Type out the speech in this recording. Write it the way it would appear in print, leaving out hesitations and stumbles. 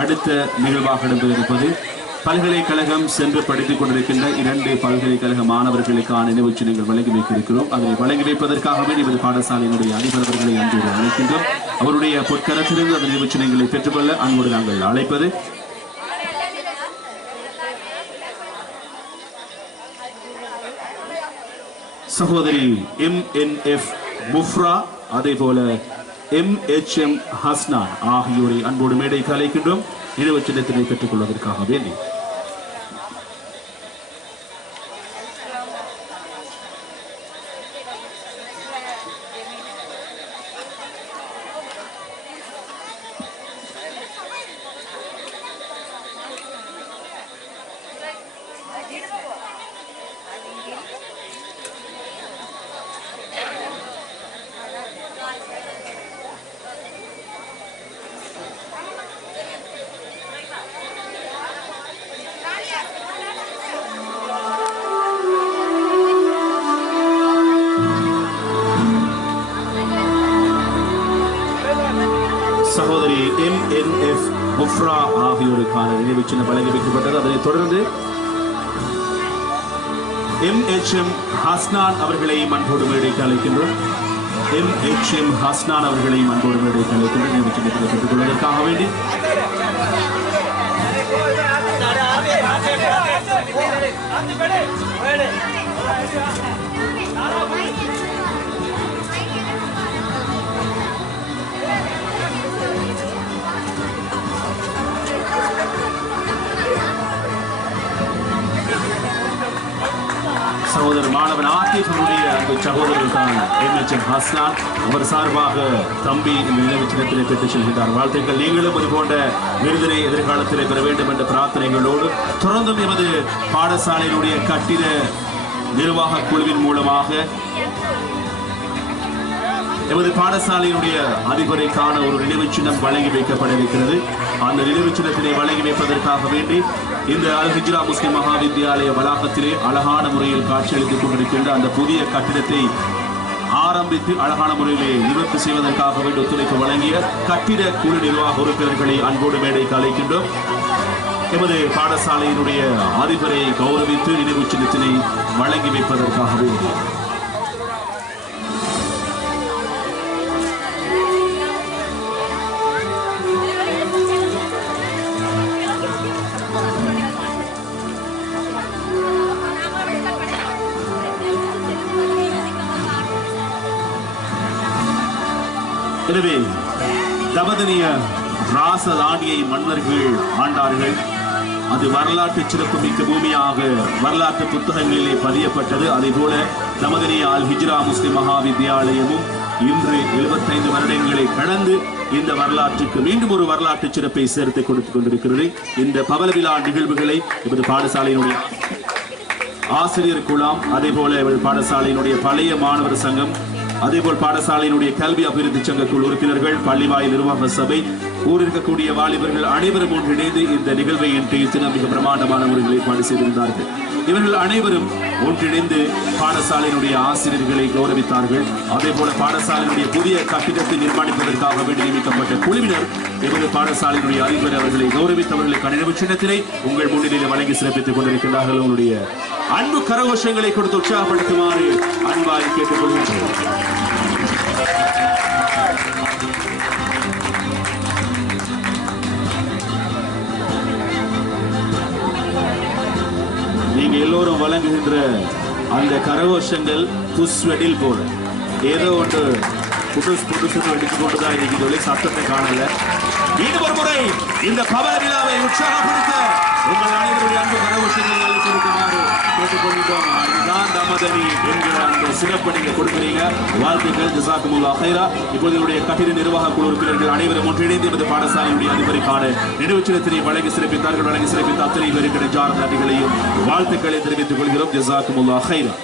அடுத்த நிகழ்வாக இடம்பெற்றிருப்பது பல்கலைக்கழகம் சென்று படித்துக் கொண்டிருக்கின்ற 2 பல்கலைக்கழக மாணவர்களுக்கான நினைவு சின்னங்கள் வழங்கி வைத்திருக்கிறோம். அதனை வழங்கி வைப்பதற்காகவே நமது பாடசாலையினுடைய அதிபர்களை அன்போடு அழைக்கின்றோம். அவருடைய பொற்கரத்திலிருந்து அந்த நினைவு சின்னங்களை பெற்றுக்கொள்ள அன்போடு நாங்கள் அழைப்பது சகோதரி MNF முஃப்ரா, அதே போல MHM ஹஸ்னான் ஆகியோரை அன்போடு மேடைக்கு அழைக்கின்றோம். நினைவு சின்னத்தினை பெற்றுக் கொள்வதற்காக வேண்டி சகோதரி MNF முஃப்ரா ஆகியோருக்கான நினைவு சின்னம் வழங்கி வைக்கப்பட்டது. அதனைத் தொடர்ந்து MHM ஹஸ்னான் அவர்களையும் அன்போடு மேடைக்கு அழைக்கின்றோம். MHM ஹஸ்னான் அவர்களையும் அன்போடு மேடைக்கு அழைக்கின்றோம். நினைவு சின்னத்தை பெற்றுக் கொள்வதற்காக வேண்டி சகோதரர் மாணவன் ஆகியோருடைய அந்த சகோதரர் தான் MHM ஹஸ்னான். அவர் சார்பாக தம்பி இந்த நினைவு சின்னத்திலே பெற்றுச் செல்கிறார். வாழ்த்துக்கள். நீங்களும் இது போன்ற விருதினை எதிர்காலத்திலே பெற வேண்டும் என்ற பிரார்த்தனைகளோடு தொடர்ந்தும் எமது பாடசாலையினுடைய கட்டிட நிர்வாக குழுவின் மூலமாக எமது பாடசாலையினுடைய அதிபரைக்கான ஒரு நினைவு சின்னம் வழங்கி வைக்கப்பட இருக்கிறது. அந்த நினைவு சின்னத்தினை வழங்கி வைப்பதற்காக வேண்டி இந்த அல் ஹிஜ்ரா முஸ்லிம் மகா வித்தியாலய வளாகத்திலே அழகான முறையில் காட்சியளித்துக் கொண்டிருக்கின்ற அந்த புதிய கட்டிடத்தை ஆரம்பித்து அழகான முறையிலே நிவர்த்தி செய்வதற்காக வேண்டி ஒத்துழைப்பு வழங்கிய கட்டிட குழு நிர்வாக உறுப்பினர்களை அன்போடு மேடைக்கு அழைக்கின்றோம். எமது பாடசாலையினுடைய அதிபரை கௌரவித்து நினைவு சின்னத்தினை வழங்கி வைப்பதற்காக வேண்டி எனவே தபதனிய ராசதானியை மன்னர்கள் ஆண்டார்கள். அது வரலாற்று சிறப்புமிக்க பூமியாக வரலாற்று புத்தகங்களிலே பதியப்பட்டது. அதே போல தமதனிய அல் ஹிஜ்ரா முஸ்லிம் மகா வித்தியாலயமும் இன்று 75 வருடங்களை கடந்து இந்த வரலாற்றுக்கு மீண்டும் ஒரு வரலாற்று சிறப்பை சேர்த்து கொடுத்துக் கொண்டிருக்கிறது. இந்த பவள விழா நிகழ்வுகளை இப்போது பாடசாலையினுடைய ஆசிரியர் குழாம், அதே போல பாடசாலையினுடைய பழைய மாணவர் சங்கம், அதேபோல் பாடசாலையினுடைய கல்வி அபிவிருத்தி சங்க குழு உறுப்பினர்கள், பள்ளிவாயில் நிர்வாக சபை, ஊர் இருக்கக்கூடிய வாலிபர்கள் அனைவரும் ஒன்றிணைந்து இந்த நிகழ்வை இன்றைய தினம் மிக பிரமாண்டமான முறையில் ஏற்பாடு செய்திருந்தார்கள். இவர்கள் அனைவரும் ஒன்றிணைந்து பாடசாலையினுடைய ஆசிரியர்களை கௌரவித்தார்கள். அதே போல பாடசாலையினுடைய புதிய கட்டிடத்தை நிர்மாணிப்பதற்காக வேண்டி நியமிக்கப்பட்ட குழுவினர் எமது பாடசாலையினுடைய அதிபர் அவர்களை கௌரவித்தவர்களுக்கு நினைவு சின்னத்தினை உங்கள் முன்னிலையில் வழங்கி சிறப்பித்துக் கொண்டிருக்கிறார்கள். உங்களுடைய அன்பு கரகோஷங்களை கொடுத்து உற்சாகப்படுத்துமாறு அன்பாய் கேட்டுக் கொள்கின்றோம். நீங்க எல்லோரும் வழங்குகின்ற அந்த கரகோஷங்கள் புஷ்வெடில் போல ஏதோ ஒன்று புதுசு வெடித்து கொண்டுதான் இருக்கிறது. சத்தத்தை காணல. மீண்டும் ஒரு முறை இந்த பவள விழாவை உற்சாகப்படுத்த உங்கள் அனைவருடைய அன்பு கரகோஷங்கள் அளித்திருக்குமாறு கேட்டுக்கொள்கிறோம். அதுதான் தமதனி என்கிற அந்த சிறப்பு நீங்க கொடுக்கிறீங்க. வாழ்த்துக்கள். ஜஸாக்குமுல்லாஹ் ஹைரா. இப்போது என்னுடைய கட்டிட நிர்வாக குழு உறுப்பினர்கள் அனைவரும் ஒன்றிணைந்து எமது பாடசாலையுடைய அதிபருக்கான நினைவு சின்னத்தினை வழங்கி சிறப்பித்தார்கள். வழங்கி சிறப்பித்த அத்தனை பேருக்கு நெஞ்சார்ந்த நன்றிகளையும் வாழ்த்துக்களை தெரிவித்துக் கொள்கிறோம். ஜஸாக்குமுல்லாஹ் ஹைரா.